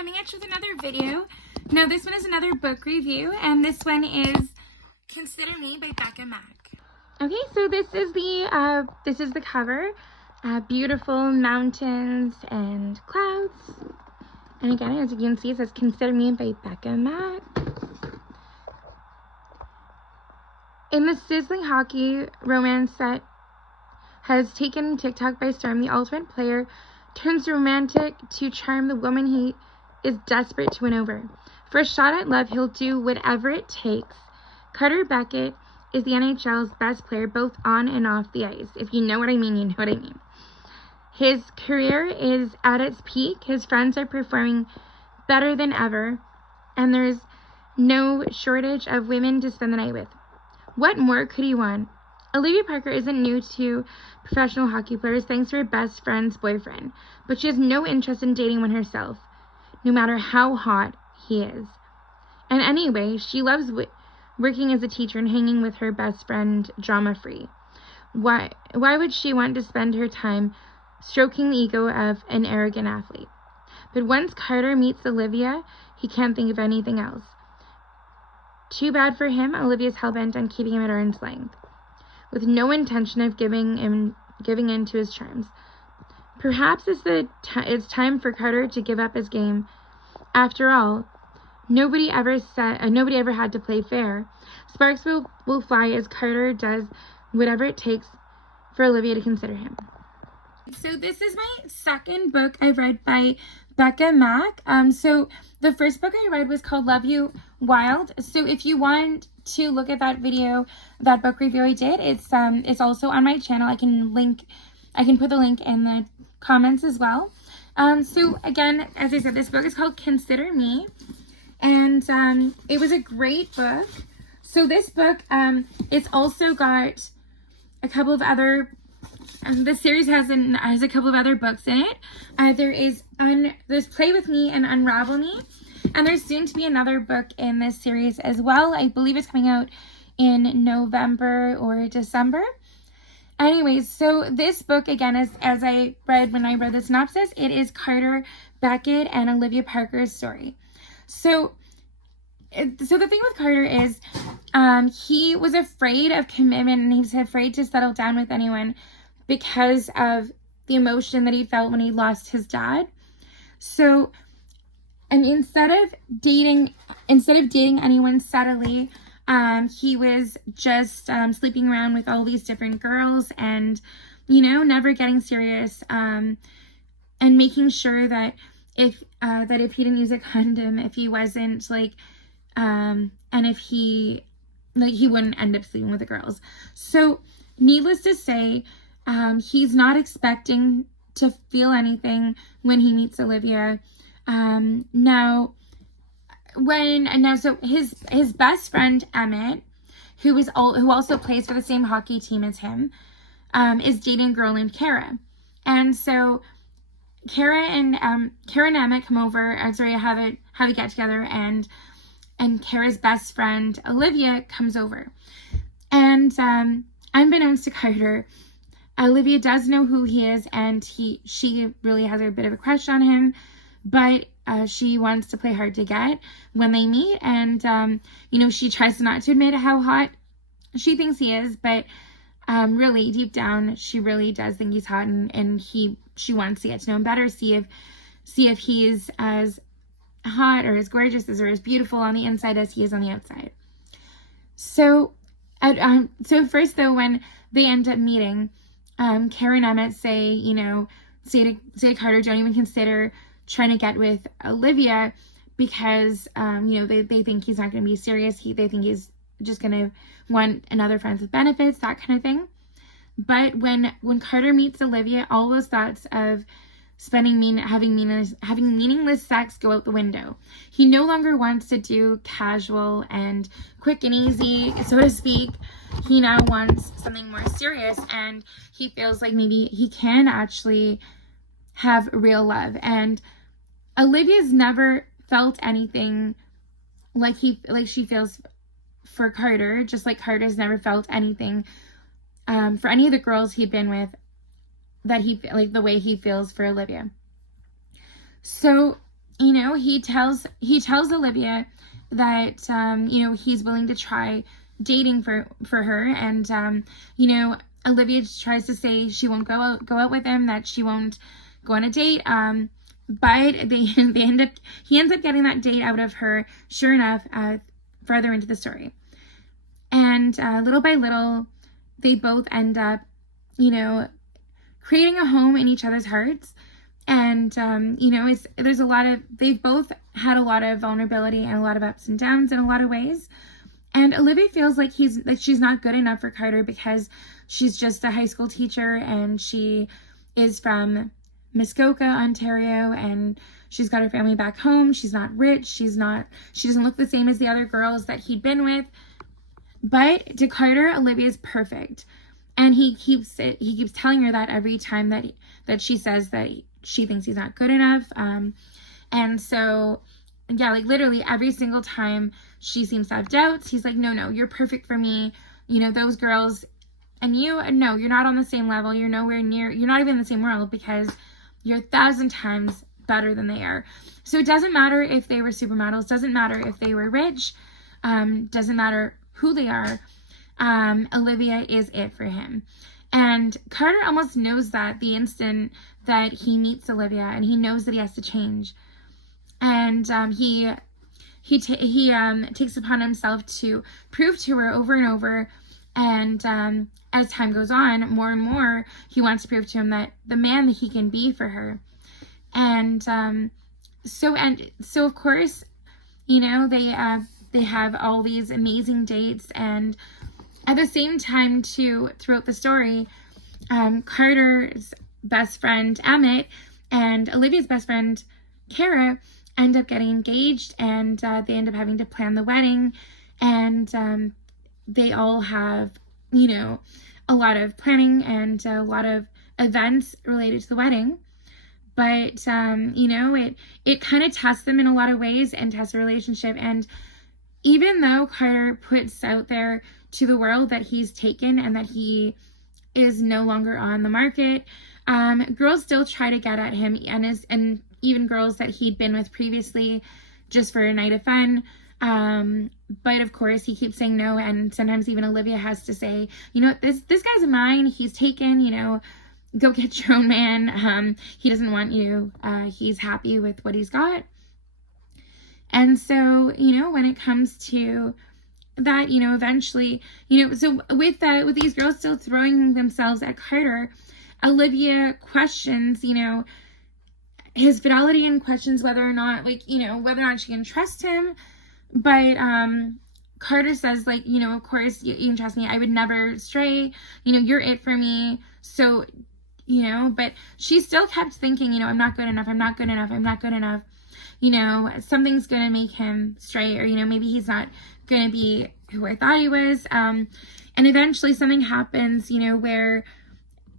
coming at you with another video. Now this one is another book review, and this one is Consider Me by Becka Mack. Okay, so this is the cover. Beautiful mountains and clouds. And again, as you can see, it says Consider Me by Becka Mack. In the sizzling hockey romance that has taken TikTok by storm, the ultimate player turns romantic to charm the woman he is desperate to win over. For a shot at love, he'll do whatever it takes. Carter Beckett is the NHL's best player, both on and off the ice. If you know what I mean, you know what I mean. His career is at its peak. His friends are performing better than ever, and there's no shortage of women to spend the night with. What more could he want? Olivia Parker isn't new to professional hockey players thanks to her best friend's boyfriend, but she has no interest in dating one herself, no matter how hot he is. And anyway, she loves working as a teacher and hanging with her best friend drama-free. Why would she want to spend her time stroking the ego of an arrogant athlete? But once Carter meets Olivia, he can't think of anything else. Too bad for him, Olivia's hell-bent on keeping him at arm's length, with no intention of giving in to his charms. Perhaps it's time for Carter to give up his game. After all, nobody ever had to play fair. Sparks will fly as Carter does whatever it takes for Olivia to consider him. So this is my second book I read by Becka Mack. So the first book I read was called Love You Wild. So if you want to look at that book review I did, it's also on my channel. I can put the link in the comments as well. So again, as I said, this book is called Consider Me, and it was a great book. So this book, it's also got a couple of other. The series has a couple of other books in it. There's Play With Me and Unravel Me, and there's soon to be another book in this series as well. I believe it's coming out in November or December. Anyways, so this book, again, as I read when I read the synopsis, it is Carter Beckett and Olivia Parker's story. So the thing with Carter is he was afraid of commitment, and he was afraid to settle down with anyone because of the emotion that he felt when he lost his dad. So, and instead of dating anyone steadily, he was just sleeping around with all these different girls, and never getting serious, and making sure that if he didn't use a condom, if he wasn't and if he wouldn't end up sleeping with the girls. So needless to say, he's not expecting to feel anything when he meets Olivia. So his best friend Emmett, who also plays for the same hockey team as him, is dating a girl named Kara. And so Kara and Emmett come over, have a get together, and Kara's best friend Olivia comes over. And unbeknownst to Carter, Olivia does know who he is, and she really has a bit of a crush on him, but she wants to play hard to get when they meet, and she tries not to admit how hot she thinks he is, but really deep down she really does think he's hot, and she wants to get to know him better, see if he's as hot or as gorgeous or as beautiful on the inside as he is on the outside. So first though, when they end up meeting, Kara and Emmett say to Carter, don't even consider trying to get with Olivia because, they think he's not going to be serious. They think he's just going to want another friends with benefits, that kind of thing. But when Carter meets Olivia, all those thoughts of having meaningless sex go out the window. He no longer wants to do casual and quick and easy, so to speak. He now wants something more serious, and he feels like maybe he can actually have real love. And Olivia's never felt anything like she feels for Carter, just like Carter's never felt anything for any of the girls he'd been with, that the way he feels for Olivia. So, he tells Olivia that, he's willing to try dating for her. And, Olivia tries to say she won't go out with him, that she won't go on a date. But he ends up getting that date out of her, sure enough, further into the story. And little by little, they both end up, creating a home in each other's hearts. And, they've both had a lot of vulnerability and a lot of ups and downs in a lot of ways. And Olivia feels like she's not good enough for Carter because she's just a high school teacher, and she is from Muskoka, Ontario, and she's got her family back home. She's not rich. She doesn't look the same as the other girls that he'd been with. But to Carter, Olivia's perfect. And he keeps telling her that every time that she says that she thinks he's not good enough. And so, yeah, like literally every single time she seems to have doubts, he's like, no, you're perfect for me. Those girls and no, you're not on the same level. You're nowhere near, you're not even in the same world, because you're 1,000 times better than they are. So it doesn't matter if they were supermodels, doesn't matter if they were rich, doesn't matter who they are. Olivia is it for him. And Carter almost knows that the instant that he meets Olivia, and he knows that he has to change. And he takes upon himself to prove to her over and over. And as time goes on, more and more, he wants to prove to him that the man that he can be for her. And so of course, they have all these amazing dates. And at the same time, too, throughout the story, Carter's best friend Emmett and Olivia's best friend Kara end up getting engaged, and they end up having to plan the wedding. And they all have, a lot of planning and a lot of events related to the wedding. But, it kind of tests them in a lot of ways and tests the relationship. And even though Carter puts out there to the world that he's taken and that he is no longer on the market, girls still try to get at him, and even girls that he'd been with previously just for a night of fun. But of course he keeps saying no, and sometimes even Olivia has to say, this guy's mine, he's taken, go get your own man. He doesn't want you. He's happy with what he's got. And so, when it comes to that, eventually, so with these girls still throwing themselves at Carter, Olivia questions, his fidelity, and questions whether or not, whether or not she can trust him. But Carter says, of course you can trust me. I would never stray. You're it for me. So, but she still kept thinking, I'm not good enough. I'm not good enough. I'm not good enough. Something's going to make him stray, or, maybe he's not going to be who I thought he was. And eventually something happens, where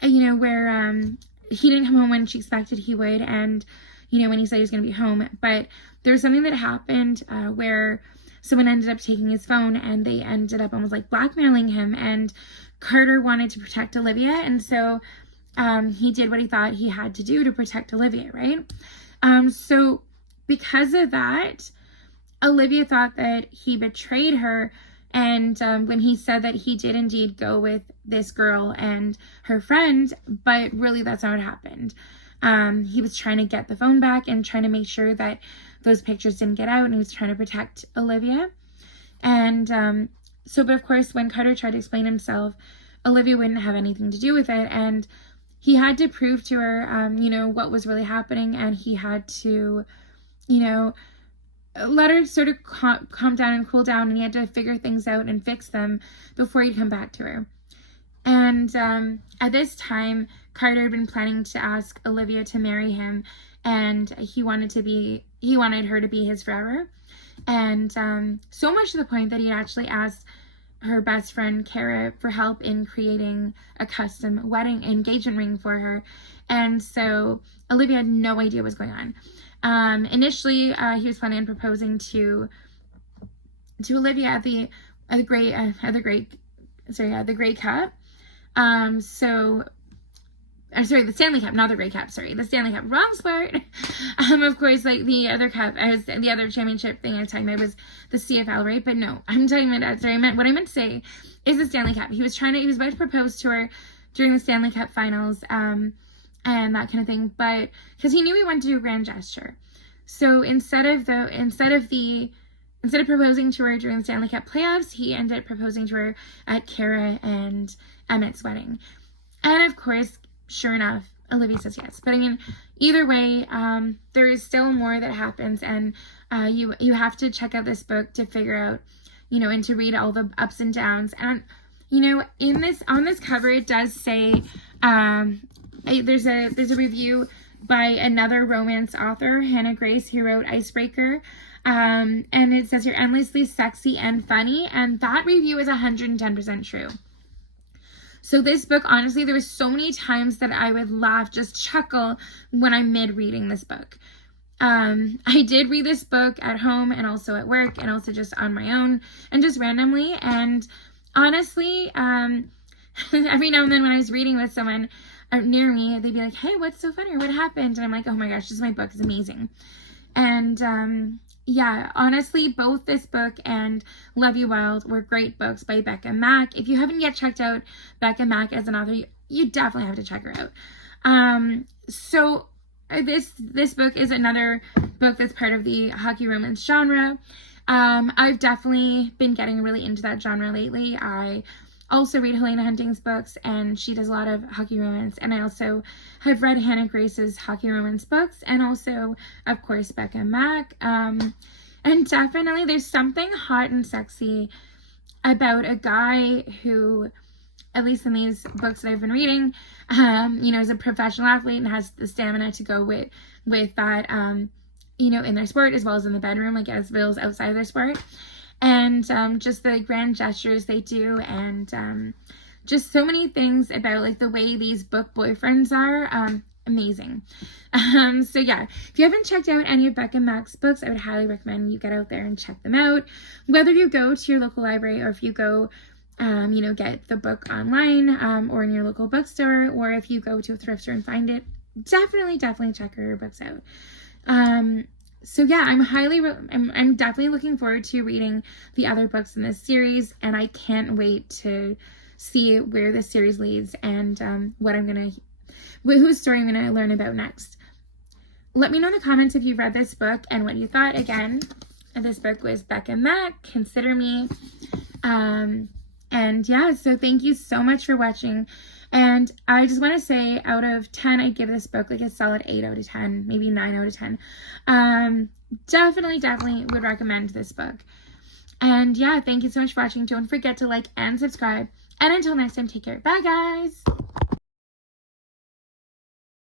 he didn't come home when she expected he would. And, when he said he was going to be home, but there was something that happened, where someone ended up taking his phone, and they ended up almost like blackmailing him. And Carter wanted to protect Olivia. And so, he did what he thought he had to do to protect Olivia. Right. So because of that, Olivia thought that he betrayed her. And when he said that he did indeed go with this girl and her friend, but really that's not what happened. He was trying to get the phone back and trying to make sure that those pictures didn't get out, and he was trying to protect Olivia. And but of course, when Carter tried to explain himself, Olivia wouldn't have anything to do with it. And he had to prove to her, what was really happening. And he had to, let her sort of calm down and cool down, and he had to figure things out and fix them before he'd come back to her. And at this time, Carter had been planning to ask Olivia to marry him, and he wanted her to be his forever. And so much to the point that he actually asked her best friend Kara for help in creating a custom wedding engagement ring for her. And so Olivia had no idea what was going on. Initially, he was planning on proposing to Olivia at the Grey Cup. So sorry, the Stanley Cup, not the Grey Cup, sorry, the Stanley Cup, wrong sport. Of course, like, the other cup, the other championship thing I was talking about was the CFL, right? But no, I'm talking about, sorry, what I meant to say is the Stanley Cup. He was about to propose to her during the Stanley Cup finals, and that kind of thing, but, because he knew he wanted to do a grand gesture. So instead of proposing to her during the Stanley Cup playoffs, he ended up proposing to her at Kara and Emmett's wedding. And of course, sure enough, Olivia says yes. But I mean, either way, there is still more that happens, and you have to check out this book to figure out, you know, and to read all the ups and downs. And, you know, on this cover, it does say, there's a review by another romance author, Hannah Grace, who wrote Icebreaker. And it says you're endlessly sexy and funny, and that review is 110% true. So this book, honestly, there was so many times that I would laugh, just chuckle when I'm mid-reading this book. I did read this book at home and also at work and also just on my own and just randomly. And honestly, every now and then when I was reading with someone near me, they'd be like, hey, what's so funny? Or what happened? And I'm like, oh my gosh, this is my book. It's amazing. And yeah, honestly, both this book and Love You Wild were great books by Becka Mack. If you haven't yet checked out Becka Mack as an author, you definitely have to check her out. So this book is another book that's part of the hockey romance genre. I've definitely been getting really into that genre lately. I also read Helena Hunting's books, and she does a lot of hockey romance, and I also have read Hannah Grace's hockey romance books, and also, of course, Becka Mack, and definitely there's something hot and sexy about a guy who, at least in these books that I've been reading, you know, is a professional athlete and has the stamina to go with that, you know, in their sport as well as in the bedroom, like as well as outside of their sport. And just the grand gestures they do, and just so many things about like the way these book boyfriends are, amazing. So yeah, if you haven't checked out any of Becka Mack's books, I would highly recommend you get out there and check them out. Whether you go to your local library or if you go, you know, get the book online, or in your local bookstore, or if you go to a thrift store and find it, definitely check her books out. So yeah, I'm definitely looking forward to reading the other books in this series, and I can't wait to see where this series leads and whose story I'm gonna learn about next. Let me know in the comments if you've read this book and what you thought. Again, this book was Becka Mack, Consider Me. And yeah, so thank you so much for watching. And I just want to say, out of 10, I'd give this book like a solid 8 out of 10, maybe 9 out of 10. Definitely would recommend this book. And yeah, thank you so much for watching. Don't forget to like and subscribe. And until next time, take care. Bye, guys.